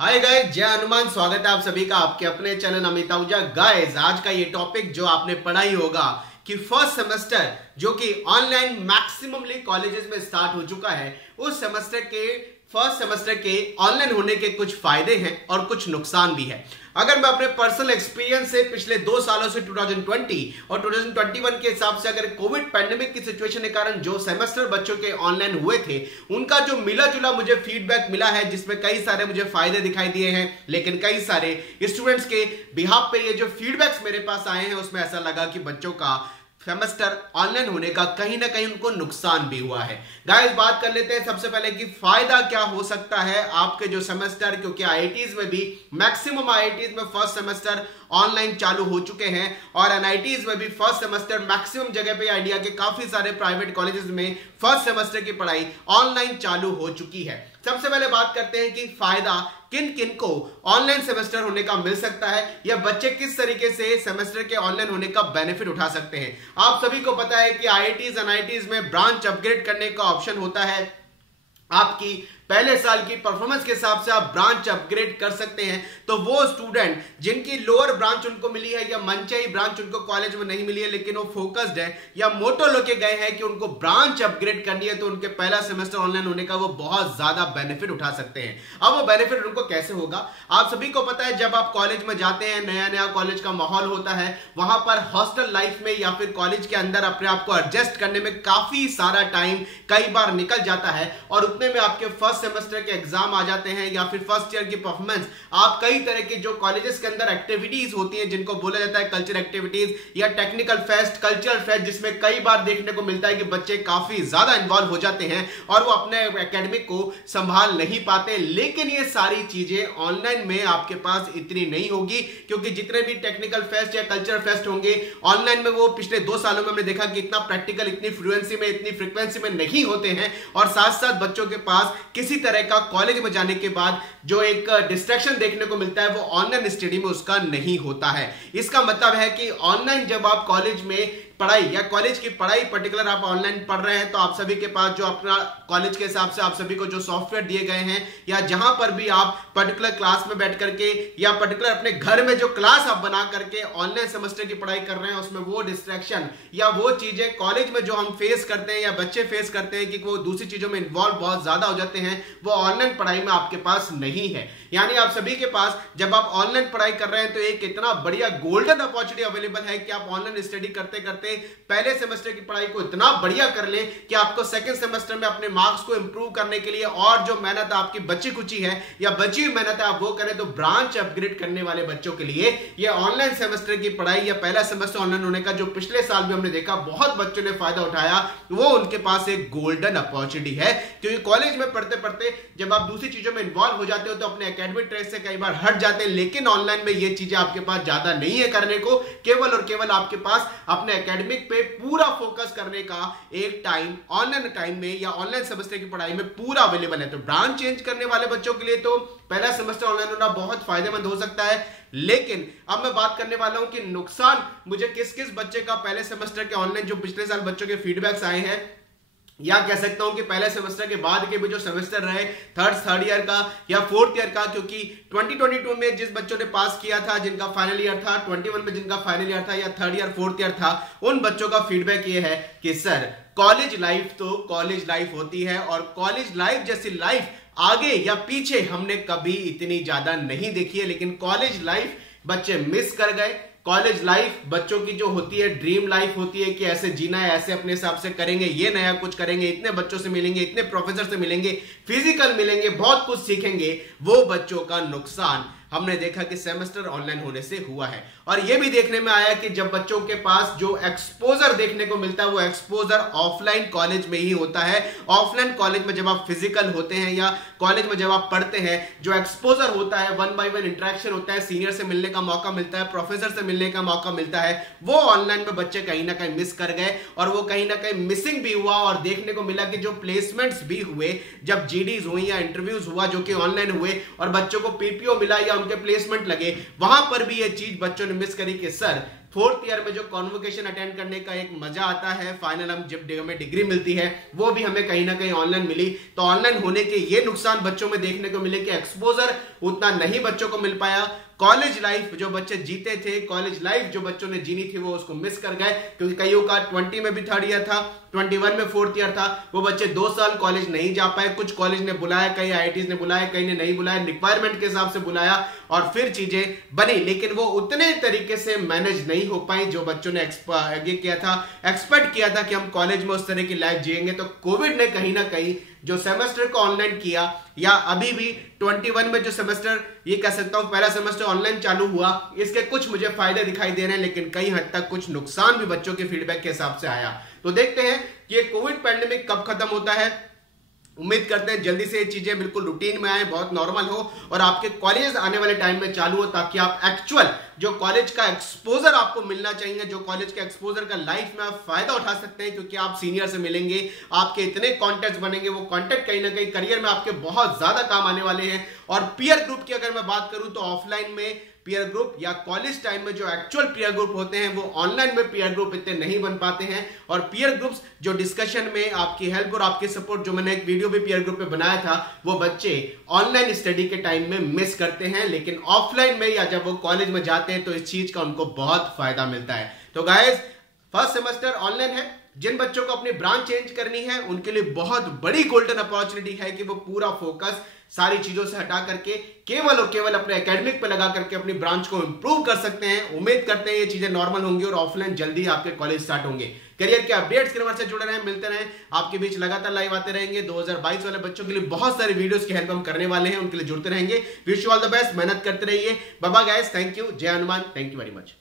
Hi guys, जय हनुमान। स्वागत है आप सभी का आपके अपने चैनल अमित आहूजा। गाइस, आज का ये टॉपिक जो आपने पढ़ा ही होगा कि फर्स्ट सेमेस्टर जो कि ऑनलाइन मैक्सिममली कॉलेजेस में स्टार्ट हो चुका है, उस सेमेस्टर के फर्स्ट सेमेस्टर के ऑनलाइन होने के कुछ फायदे हैं और कुछ नुकसान भी है। अगर मैं अपने पर्सनल एक्सपीरियंस से पिछले 2 सालों से 2020 और 2021 के हिसाब से अगर कोविड पैंडेमिक की सिचुएशन के कारण जो सेमेस्टर बच्चों के ऑनलाइन हुए थे, उनका जो मिला जुला मुझे फीडबैक मिला है, जिसमें कई सारे मुझे फायदे दिखाई दिए हैं, लेकिन कई सारे स्टूडेंट्स के बिहाफ पे ये जो फीडबैक्स मेरे पास आए हैं उसमें ऐसा लगा कि बच्चों का सेमेस्टर ऑनलाइन होने का कहीं ना कहीं उनको नुकसान भी हुआ है। गाइस, बात कर लेते हैं सबसे पहले कि फायदा क्या हो सकता है आपके जो सेमेस्टर, क्योंकि आईआईटीज में भी मैक्सिमम आईआईटीज में फर्स्ट सेमेस्टर ऑनलाइन चालू हो चुके हैं और एनआईटीज में भी फर्स्ट सेमेस्टर मैक्सिमम जगह पे, इंडिया के काफी सारे प्राइवेट कॉलेजेस में फर्स्ट सेमेस्टर की पढ़ाई ऑनलाइन चालू हो चुकी है। सबसे पहले बात करते हैं कि फायदा किन किन को ऑनलाइन सेमेस्टर होने का मिल सकता है या बच्चे किस तरीके से सेमेस्टर के ऑनलाइन होने का बेनिफिट उठा सकते हैं। आप सभी को पता है कि आईआईटीज एनआईटीज में ब्रांच अपग्रेड करने का ऑप्शन होता है। आपकी पहले साल की परफॉर्मेंस के हिसाब से आप ब्रांच अपग्रेड कर सकते हैं। तो वो स्टूडेंट जिनकी लोअर ब्रांच उनको मिली है या मनचाही ब्रांच उनको कॉलेज में नहीं मिली है, लेकिन वो फोकस्ड है या मोटो लेके गए हैं कि उनको ब्रांच अपग्रेड करनी है, तो उनके पहला सेमेस्टर ऑनलाइन होने का वो बहुत ज्यादा बेनिफिट उठा सकते हैं। अब वो बेनिफिट उनको कैसे होगा, आप सभी को पता है, जब आप कॉलेज में जाते हैं, नया नया कॉलेज का माहौल होता है, वहां पर हॉस्टल लाइफ में या फिर कॉलेज के अंदर अपने आप को एडजस्ट करने में काफी सारा टाइम कई बार निकल जाता है और उतने में आपके फर्स्ट सेमेस्टर के एग्जाम आ जाते हैं या फिर फर्स्ट ईयर की परफॉर्मेंस। आप कई तरह के जो कॉलेजेस के अंदर एक्टिविटीज होती हैं, जिनको बोला जाता है कल्चर एक्टिविटीज या टेक्निकल फेस्ट, कल्चरल फेस्ट, जिसमें कई बार देखने को मिलता है कि बच्चे काफी ज्यादा इन्वॉल्व हो जाते हैं और वो अपने एकेडमिक को संभाल नहीं पाते। लेकिन ये सारी चीजें ऑनलाइन में आपके पास इतनी नहीं होगी, क्योंकि जितने भी टेक्निकल फेस्ट या कल्चरल फेस्ट होंगे ऑनलाइन में, वो पिछले 2 सालों में हमने देखा कि इतना प्रैक्टिकल, इतनी फ्लुएंसी में, इतनी फ्रीक्वेंसी में नहीं होते हैं और साथ साथ बच्चों के पास किसी तरह का कॉलेज में जाने के बाद जो एक डिस्ट्रैक्शन देखने को मिलता है वो ऑनलाइन स्टडी में उसका नहीं होता है। इसका मतलब है कि ऑनलाइन जब आप कॉलेज में पढ़ाई या कॉलेज की पढ़ाई पर्टिकुलर आप ऑनलाइन पढ़ रहे हैं, तो आप सभी के पास जो अपना कॉलेज के हिसाब से आप सभी को जो सॉफ्टवेयर दिए गए हैं या जहां पर भी आप पर्टिकुलर क्लास में बैठ करके या पर्टिकुलर अपने घर में जो क्लास आप बना करके ऑनलाइन सेमेस्टर की पढ़ाई कर रहे हैं, उसमें वो डिस्ट्रैक्शन या वो चीजें कॉलेज में जो हम फेस करते हैं या बच्चे फेस करते हैं कि वो दूसरी चीजों में इन्वॉल्व बहुत ज्यादा हो जाते हैं, वो ऑनलाइन पढ़ाई में आपके पास नहीं है। यानी आप सभी के पास जब आप ऑनलाइन पढ़ाई कर रहे हैं तो एक इतना बढ़िया गोल्डन अपॉर्चुनिटी अवेलेबल है कि आप ऑनलाइन स्टडी करते करते पहले सेमेस्टर की पढ़ाई को इतना बढ़िया कर लें कि आपको सेकंड सेमेस्टर में अपने मार्क्स को इंप्रूव करने के लिए और जो मेहनत आपकी बची कुची है या बची हुई मेहनत है आप वो करें। तो ब्रांच अपग्रेड करने वाले बच्चों के लिए ये ऑनलाइन सेमेस्टर की पढ़ाई या पहला सेमेस्टर ऑनलाइन होने का जो पिछले साल भी हमने देखा बहुत बच्चों ने फायदा उठाया, वो उनके पास एक गोल्डन अपॉर्चुनिटी है। क्योंकि कॉलेज में पढ़ते पढ़ते जब आप दूसरी चीजों में इन्वॉल्व हो जाते हो तो अपने एकेडमिक ट्रैक से कई बार हट जाते हैं, लेकिन ऑनलाइन में ये चीजें आपके पास ज्यादा नहीं है करने को। केवल और केवल आपके पास अपने एकेडमिक पे पूरा फोकस करने का एक टाइम ऑनलाइन टाइम में या ऑनलाइन सेमेस्टर की पढ़ाई में पूरा अवेलेबल है। तो ब्रांच चेंज करने वाले बच्चों के लिए तो पहला सेमेस्टर ऑनलाइन होना बहुत फायदेमंद हो सकता है। लेकिन अब मैं बात करने वाला हूं कि नुकसान मुझे किस किस बच्चे का पहले सेमेस्टर के ऑनलाइन जो पिछले साल बच्चों के फीडबैक्स आए हैं, या कह सकता हूं कि पहले सेमेस्टर के बाद के भी जो सेमेस्टर रहे थर्ड ईयर का या फोर्थ ईयर का, क्योंकि 2022 में जिस बच्चों ने पास किया था, जिनका फाइनल ईयर था, 21 में जिनका फाइनल ईयर था या थर्ड ईयर फोर्थ ईयर था, उन बच्चों का फीडबैक ये है कि सर कॉलेज लाइफ तो कॉलेज लाइफ होती है और कॉलेज लाइफ जैसी लाइफ आगे या पीछे हमने कभी इतनी ज्यादा नहीं देखी है, लेकिन कॉलेज लाइफ बच्चे मिस कर गए। कॉलेज लाइफ बच्चों की जो होती है ड्रीम लाइफ होती है कि ऐसे जीना है, ऐसे अपने हिसाब से करेंगे, ये नया कुछ करेंगे, इतने बच्चों से मिलेंगे, इतने प्रोफेसर से मिलेंगे, फिजिकल मिलेंगे, बहुत कुछ सीखेंगे, वो बच्चों का नुकसान हमने देखा कि सेमेस्टर ऑनलाइन होने से हुआ है। और यह भी देखने में आया कि जब बच्चों के पास जो एक्सपोजर देखने को मिलता है वो एक्सपोजर ऑफलाइन कॉलेज में ही होता है। ऑफलाइन कॉलेज में जब आप फिजिकल होते हैं या कॉलेज में जब आप पढ़ते हैं, जो एक्सपोजर होता है, 1 by 1 इंटरेक्शन होता है, सीनियर से मिलने का मौका मिलता है, प्रोफेसर से मिलने का मौका मिलता है, वो ऑनलाइन में बच्चे कहीं ना कहीं मिस कर गए और वो कहीं ना कहीं मिसिंग भी हुआ। और देखने को मिला कि जो प्लेसमेंट्स भी हुए, जब जीडीज हुई या इंटरव्यूज हुआ जो कि ऑनलाइन हुए और बच्चों को पीपीओ मिला या उनके प्लेसमेंट लगे, वहां पर भी ये चीज बच्चों ने मिस करी कि सर 4th ईयर में जो कॉन्वोकेशन अटेंड करने का एक मजा आता है, फाइनल हम जब हमें डिग्री मिलती है, वो भी हमें कहीं ना कहीं ऑनलाइन मिली। तो ऑनलाइन होने के ये नुकसान बच्चों में देखने को मिले कि एक्सपोजर उतना नहीं बच्चों को मिल पाया। कॉलेज लाइफ जो बच्चे जीते थे, कॉलेज लाइफ जो बच्चों ने जीनी थी, वो उसको मिस कर गए, क्योंकि कईयों का 20 में भी 3rd ईयर था, 21 में 4th ईयर था, वो बच्चे 2 साल कॉलेज नहीं जा पाए। कुछ कॉलेज ने बुलाया, कई आईआईटीज ने बुलाया, कई ने नहीं बुलाया, रिक्वायरमेंट के हिसाब से बुलाया और फिर चीजें बनी, लेकिन वो उतने तरीके से मैनेज नहीं हो पाई जो बच्चों ने एक्सपेक्ट किया था कि हम कॉलेज में उस तरह की लाइफ जिएंगे। तो कोविड ने कहीं ना कहीं जो सेमेस्टर को ऑनलाइन किया, या अभी भी 21 में जो सेमेस्टर, ये कह सकता हूं पहला सेमेस्टर ऑनलाइन चालू हुआ, इसके कुछ मुझे फायदे दिखाई दे रहे हैं, लेकिन कई हद तक कुछ नुकसान भी बच्चों के फीडबैक के हिसाब से आया। तो देखते हैं कि ये कोविड पैंडेमिक कब खत्म होता है। उम्मीद करते हैं जल्दी से ये चीजें बिल्कुल रूटीन में आए, बहुत नॉर्मल हो और आपके कॉलेज आने वाले टाइम में चालू हो, ताकि आप एक्चुअल जो कॉलेज का एक्सपोजर आपको मिलना चाहिए, जो कॉलेज के एक्सपोजर का लाइफ में आप फायदा उठा सकते हैं, क्योंकि आप सीनियर से मिलेंगे, आपके इतने कॉन्टेक्ट बनेंगे, वो कॉन्टेक्ट कहीं ना कहीं करियर में आपके बहुत ज्यादा काम आने वाले हैं। और पीयर ग्रुप की अगर मैं बात करूं तो ऑफलाइन में पीयर ग्रुप या कॉलेज टाइम में जो एक्चुअल पीयर ग्रुप होते हैं, वो ऑनलाइन में पीयर ग्रुप इतने नहीं बन पाते हैं। और पीयर ग्रुप्स जो डिस्कशन में आपकी हेल्प और आपकी सपोर्ट, जो मैंने एक वीडियो भी पीयर ग्रुप पे बनाया था, वो बच्चे ऑनलाइन स्टडी के टाइम में मिस करते हैं, लेकिन ऑफलाइन में या जब वो कॉलेज में जाते हैं तो इस चीज का उनको बहुत फायदा मिलता है। तो गाइस, फर्स्ट सेमेस्टर ऑनलाइन है, जिन बच्चों को अपनी ब्रांच चेंज करनी है उनके लिए बहुत बड़ी गोल्डन अपॉर्चुनिटी है कि वो पूरा फोकस सारी चीजों से हटा करके केवल और केवल अपने एकेडमिक पे लगा करके अपनी ब्रांच को इंप्रूव कर सकते हैं। उम्मीद करते हैं ये चीजें नॉर्मल होंगी और ऑफलाइन जल्दी आपके कॉलेज स्टार्ट होंगे। करियर के अपडेट्स के नंबर से जुड़े रहें, मिलते रहें, आपके बीच लगातार लाइव आते रहेंगे। 2022 वाले बच्चों के लिए बहुत सारी वीडियोस की हेल्प हम करने वाले हैं, उनके लिए जुड़ते रहेंगे। Wish you all the best, मेहनत करते रहिए। Bye bye guys, thank you, Jai Hanuman, thank you very much.